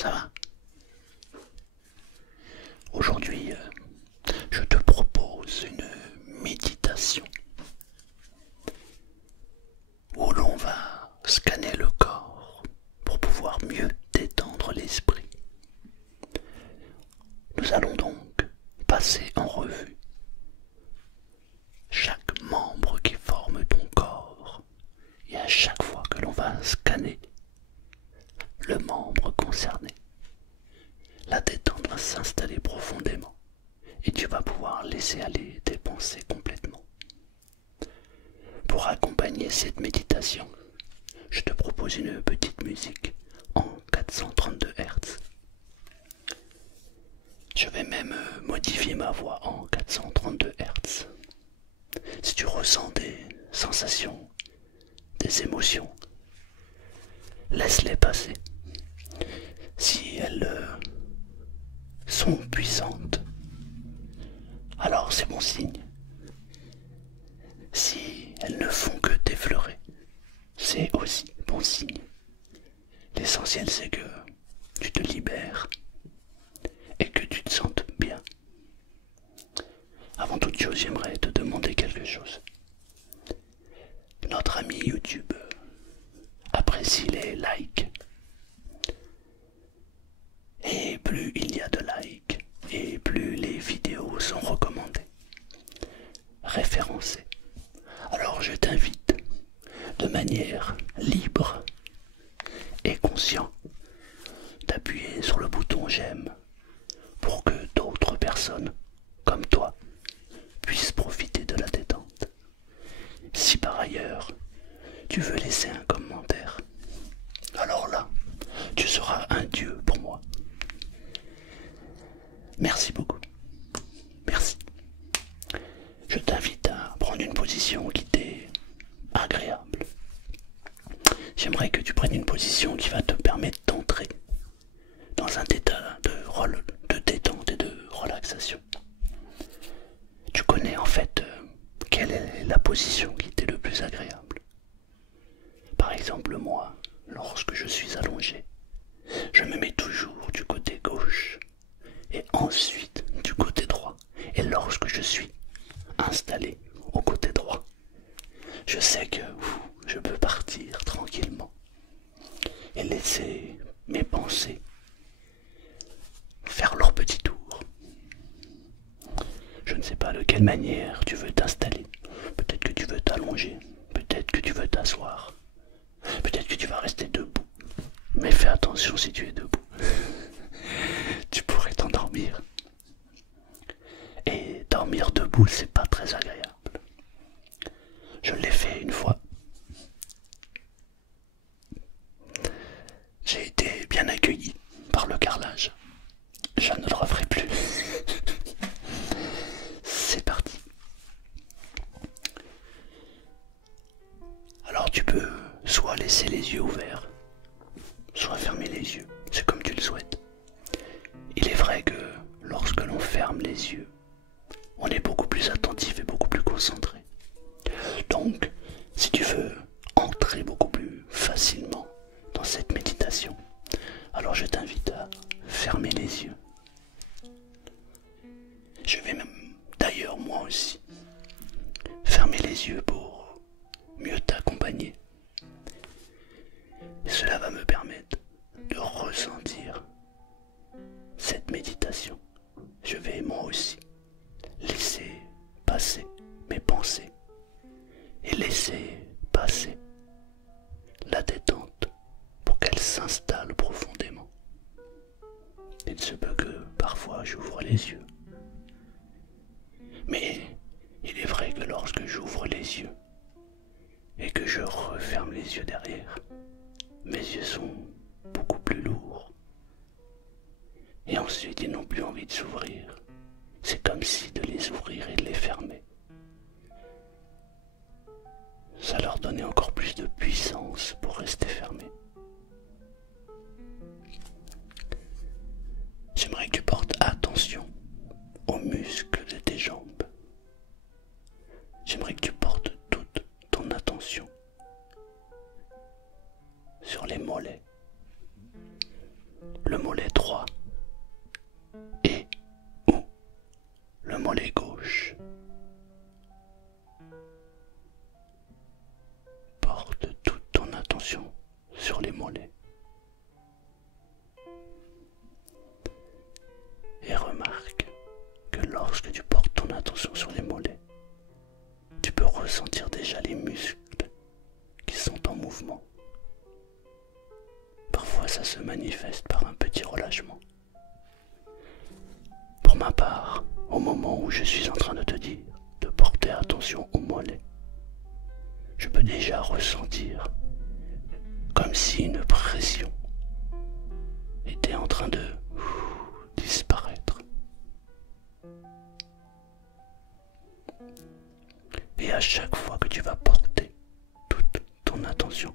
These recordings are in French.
Ça va? Aujourd'hui, je te propose une méditation où l'on va scanner le corps pour pouvoir mieux détendre l'esprit. Nous allons donc passer en revue chaque membre qui forme ton corps et à chaque fois que l'on va scanner le membre concerné, la détente va s'installer profondément et tu vas pouvoir laisser aller tes pensées complètement. Pour accompagner cette méditation, je te propose une petite musique en 432 Hz. Je vais même modifier ma voix en 432 Hz. Si tu ressens des sensations, des émotions, laisse-les passer. Si elles sont puissantes, alors c'est bon signe. Si elles ne font que t'effleurer, c'est aussi bon signe. L'essentiel c'est que tu te libères et que tu te sentes bien. Avant toute chose, j'aimerais te demander quelque chose. Notre ami YouTube apprécie les likes. Et plus il y a de likes, et plus les vidéos sont recommandées, référencées. Alors je t'invite de manière libre et consciente d'appuyer sur le bouton j'aime pour que d'autres personnes comme toi puissent profiter de la détente. Si par ailleurs tu veux laisser un commentaire, alors là, tu seras un dieu pour moi. Merci beaucoup. Merci. Je t'invite à prendre une position qui t'est agréable. J'aimerais que tu prennes une position qui va te permettre d'entrer dans un état de détente et de relaxation. Tu connais en fait quelle est la position qui t'est le plus agréable. Par exemple, moi, lorsque je suis allongé, je me mets toujours du côté gauche et ensuite du côté droit. Et lorsque je suis installé au côté droit, je sais que je peux partir tranquillement et laisser mes pensées faire leur petit tour. Je ne sais pas de quelle manière tu veux t'installer. Peut-être que tu veux t'allonger, peut-être que tu veux t'asseoir, peut-être que tu vas rester debout. Mais fais attention si tu es debout. Tu pourrais t'endormir. Et dormir debout, c'est pas très agréable. Je l'ai fait une fois. J'ai été bien accueilli par le carrelage. Je ne le referai plus. C'est parti. Alors tu peux soit laisser les yeux ouverts, soit fermer les yeux. C'est comme tu le souhaites. Il est vrai que lorsque l'on ferme les yeux, on est beaucoup plus attentif et beaucoup plus concentré. Donc, si tu veux entrer beaucoup plus facilement dans cette méditation, alors je t'invite à fermer les yeux. Je vais même, d'ailleurs moi aussi, fermer les yeux pour mieux t'accompagner. Et cela va me permettre de ressentir cette méditation. Je vais moi aussi laisser passer mes pensées et laisser passer la détente pour qu'elle s'installe profondément. Il se peut que parfois j'ouvre les yeux. Mais il est vrai que lorsque j'ouvre les yeux et que je referme les yeux derrière, mes yeux sont beaucoup plus lourds. Et ensuite ils n'ont plus envie de s'ouvrir. C'est comme si de les ouvrir et de les fermer, ça leur donnait encore plus de puissance pour rester fermés. J'aimerais que tu portes attention aux muscles de tes jambes. J'aimerais que tu portes toute ton attention sur les mollets. Le mollet lorsque tu portes ton attention sur les mollets, tu peux ressentir déjà les muscles qui sont en mouvement. Parfois ça se manifeste par un petit relâchement. Pour ma part, au moment où je suis en train de te dire de porter attention aux mollets, je peux déjà ressentir comme si une pression était en train de disparaître. Et à chaque fois que tu vas porter toute ton attention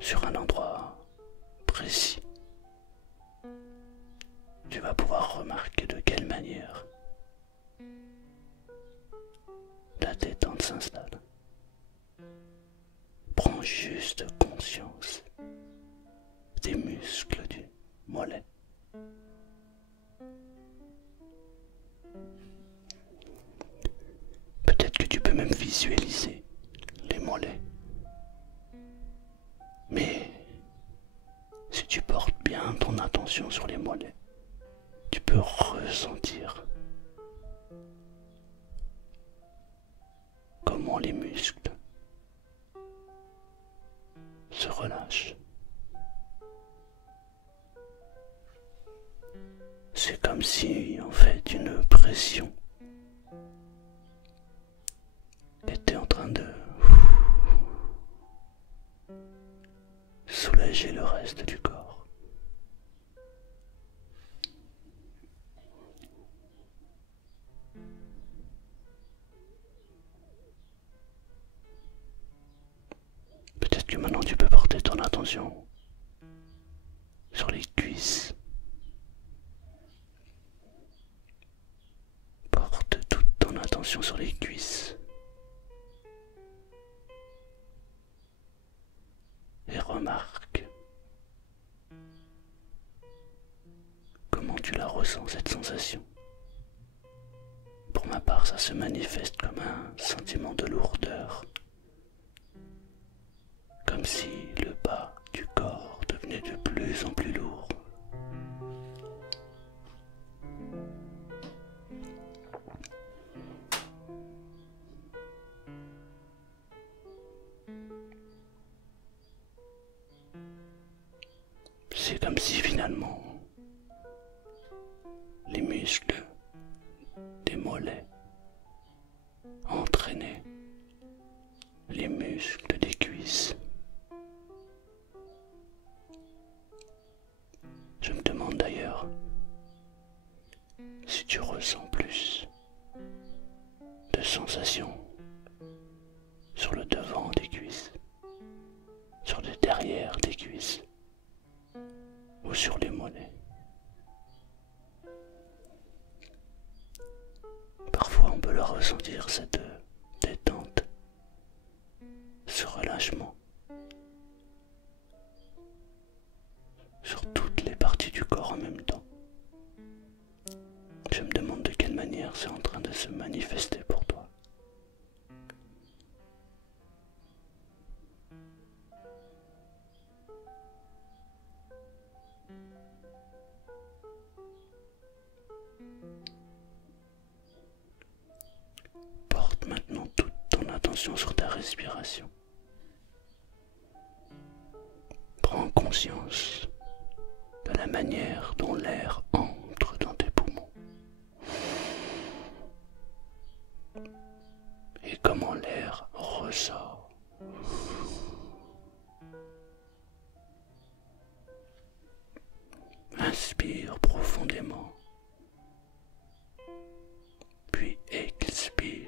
sur un endroit précis, tu vas pouvoir remarquer de quelle manière la détente s'installe. Prends juste conscience des muscles du mollet. Peut-être que tu peux même visualiser les mollets. Mais si tu portes bien ton attention sur les mollets, tu peux ressentir comment les muscles se relâchent. C'est comme si, en fait, une pression était en train de soulager le reste du corps. Peut-être que maintenant tu peux porter ton attention sur les cuisses. Porte toute ton attention sur les cuisses. Et remarque comment tu la ressens, cette sensation. Pour ma part, ça se manifeste comme un sentiment de lourdeur. Comme si le bas du corps devenait de plus en plus lourd. C'est comme si finalement les muscles des mollets entraînaient les muscles des cuisses. Je me demande d'ailleurs si tu ressens plus de sensations sur le devant des cuisses, sur le derrière des cuisses ou sur les mollets. Parfois on peut le ressentir, cette détente, ce relâchement sur toutes les parties du corps en même temps. Je me demande de quelle manière c'est en train de se manifester pour toi. Porte maintenant toute ton attention sur ta respiration. Prends conscience de la manière dont l'air entre dans tes poumons et comment l'air ressort. Inspire profondément, puis expire.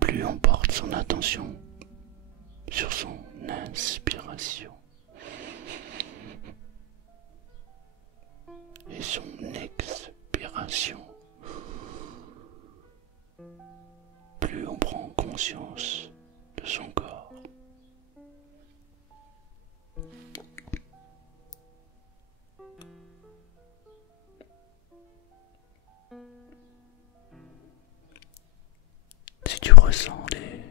Plus on porte son attention sur son inspiration et son expiration, plus on prend conscience de son corps. Si tu ressens des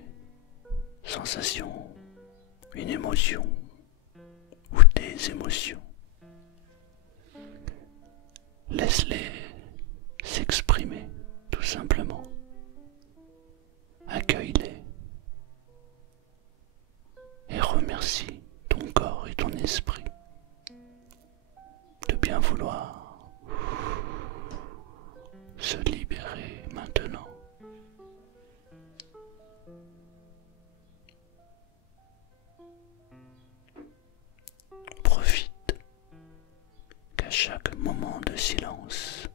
sensations, une émotion ou des émotions, laisse-les s'exprimer tout simplement. Accueille-les et remercie ton corps et ton esprit de bien vouloir se libérer maintenant. Profite qu'à chaque moment de silence,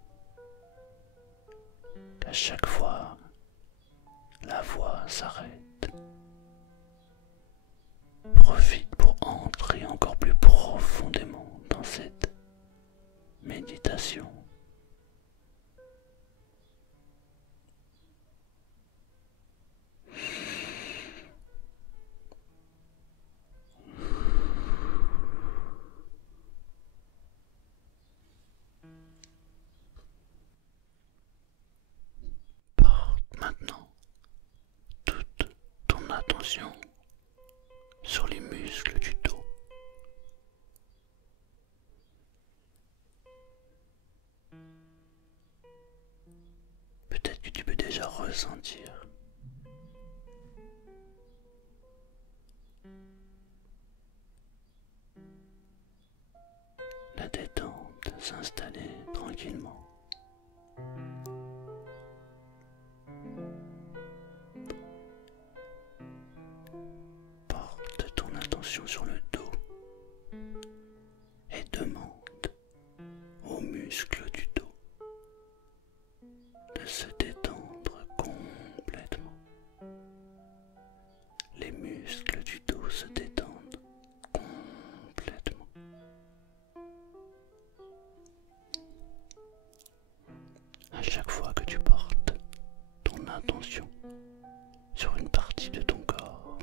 qu'à chaque fois la voix s'arrête, profite pour entrer encore plus profondément dans cette méditation. Porte maintenant toute ton attention sur les muscles du dos. Peut-être que tu peux déjà ressentir la détente s'installer tranquillement. Porte ton attention sur le dos et demande aux muscles du dos de se détendre complètement. Les muscles du dos se détendent complètement. À chaque fois que tu portes ton attention sur une partie de ton corps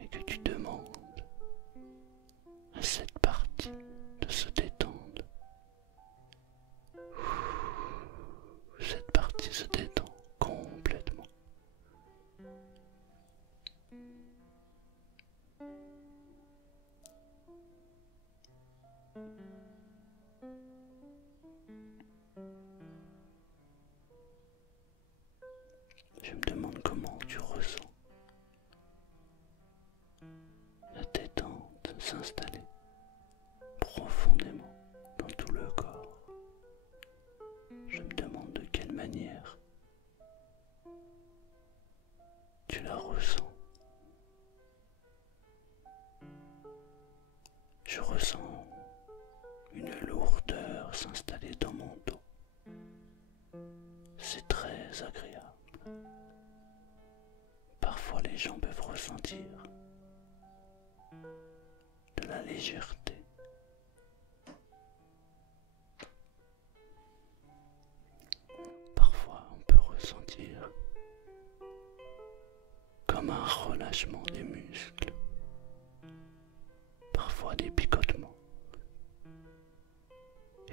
et que tu demandes à cette partie de se détendre, cette partie se détend complètement. Je me demande comment tu ressens la détente s'installer profondément dans tout le corps. Je me demande de quelle manière tu la ressens. Je ressens une lourdeur s'installer dans mon dos. C'est très agréable. Parfois les gens peuvent ressentir de la légèreté. Parfois on peut ressentir comme un relâchement des muscles, parfois des picotements.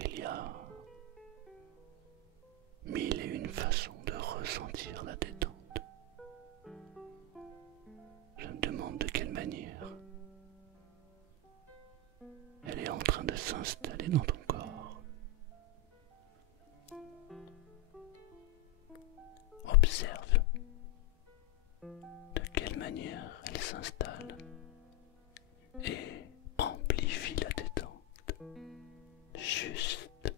Il y a mille et une façons de ressentir la détente. Je me demande de quelle manière elle est en train de s'installer dans ton corps. Observe de quelle manière elle s'installe et amplifie la détente, juste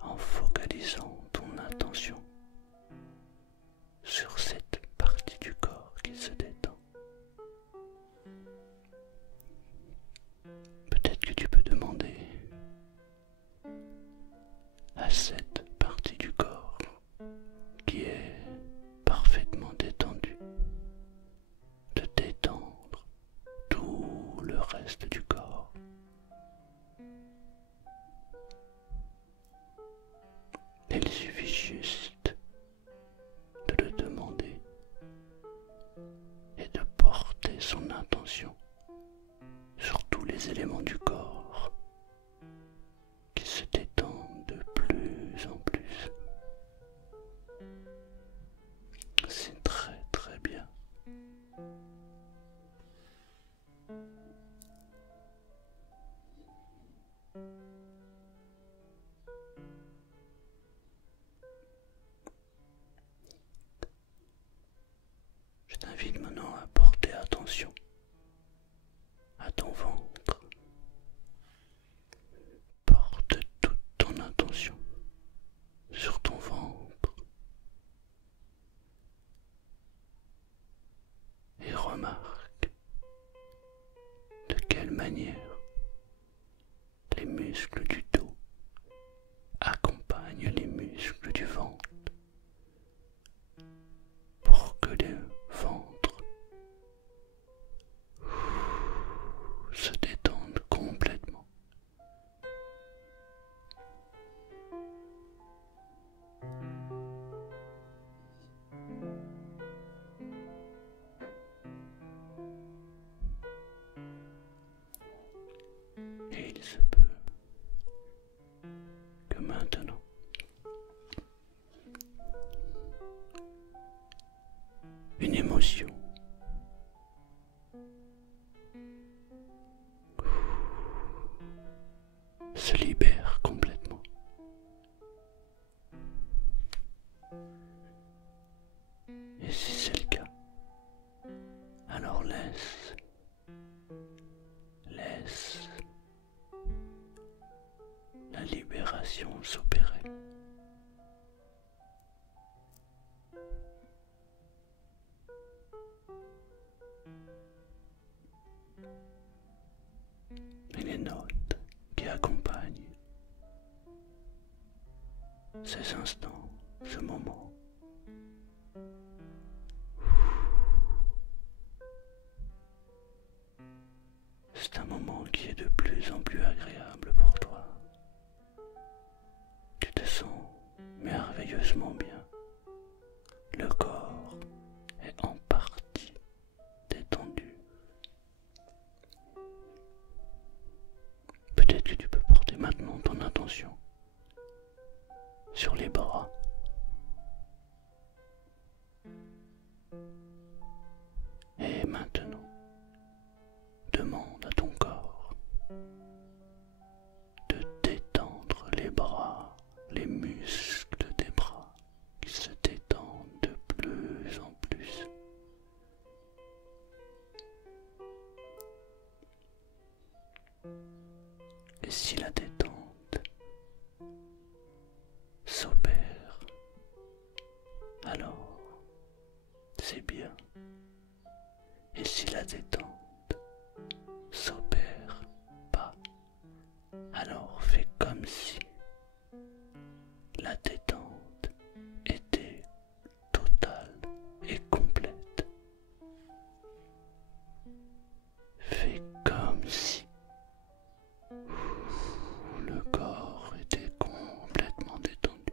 en focalisant ton attention sur cette partie du corps qui se détend. Peut-être que tu peux demander à cette partie du corps qui est parfaitement détendue de détendre tout le reste du corps. Il suffit juste de le demander et de porter son attention sur tous les éléments du corps attention à ton ventre. Porte toute ton attention sur ton ventre et remarque de quelle manière les muscles du dos accompagnent les muscles du ventre pour que le ventre se détende complètement. Et il se peut que maintenant, une émotion se libère complètement. Et si c'est le cas, alors laisse la libération s'opérer. Et les notes qui accompagnent ces instants, ce moment, c'est un moment qui est de plus en plus agréable pour toi. Tu te sens merveilleusement bien. Le corps est en partie détendu. Peut-être que tu peux porter maintenant ton attention sur les bras. Et maintenant, demande à ton corps de détendre les bras, les muscles des bras qui se détendent de plus en plus. Et si la détente s'opère, alors c'est bien. Et si la détente s'opère pas, alors fais comme si la détente était totale et complète. Fais comme si le corps était complètement détendu.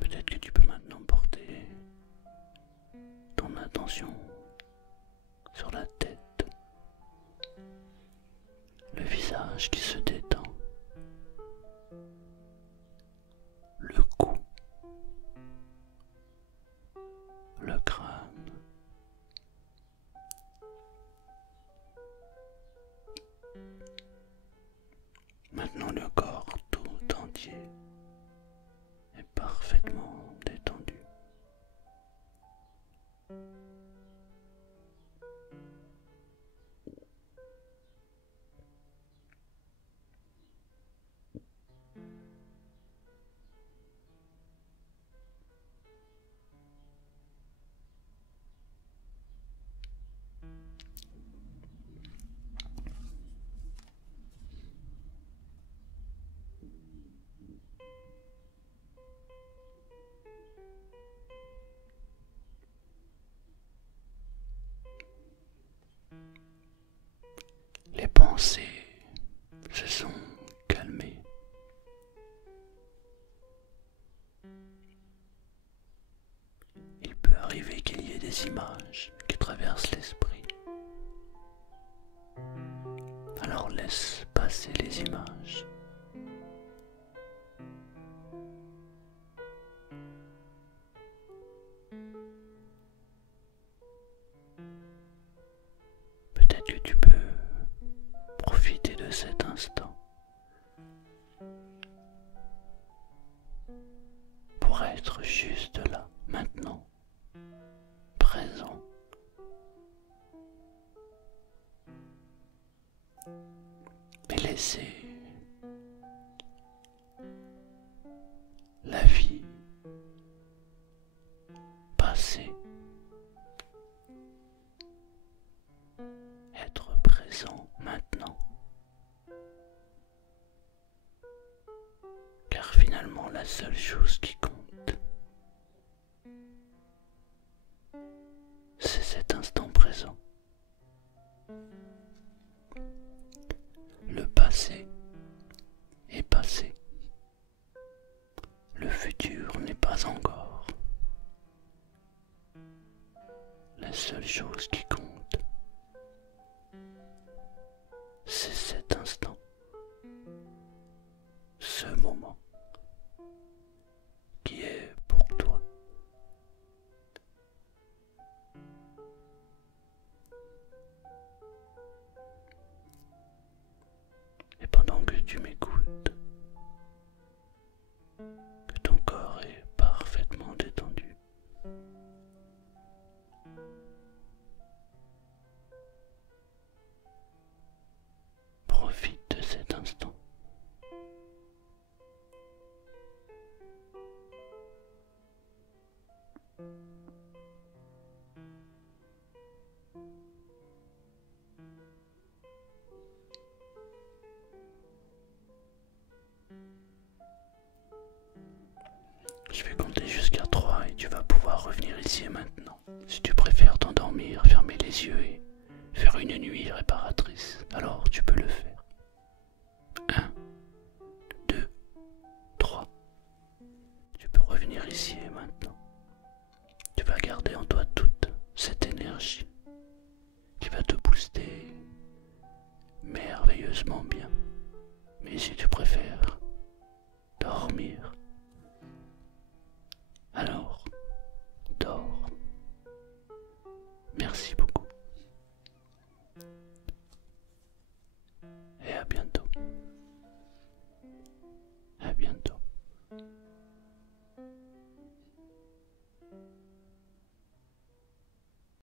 Peut-être que tu peux maintenant porter ton attention sur la tête, le visage qui se détend, le cou, le crâne, maintenant le corps tout entier est parfaitement détendu. Les pensées se sont calmées. Il peut arriver qu'il y ait des images qui traversent l'esprit. laisse passer les images. Peut-être que tu peux profiter de cet instant pour être juste là, maintenant, présent. Et laisser la vie passer. Être présent maintenant. Car finalement la seule chose qui compte, c'est cet instant présent. Le passé est passé. Le futur n'est pas encore. La seule chose qui compte, c'est cet instant, ce moment qui est pour toi. Et pendant que tu m'écoutes, que ton corps est parfaitement détendu, profite de cet instant. Je vais compter jusqu'à 3 et tu vas pouvoir revenir ici et maintenant. Si tu préfères t'endormir, fermer les yeux et faire une nuit réparatrice, alors tu peux le faire. 1, 2, 3. Tu peux revenir ici et maintenant. Tu vas garder en toi toute cette énergie qui va te booster merveilleusement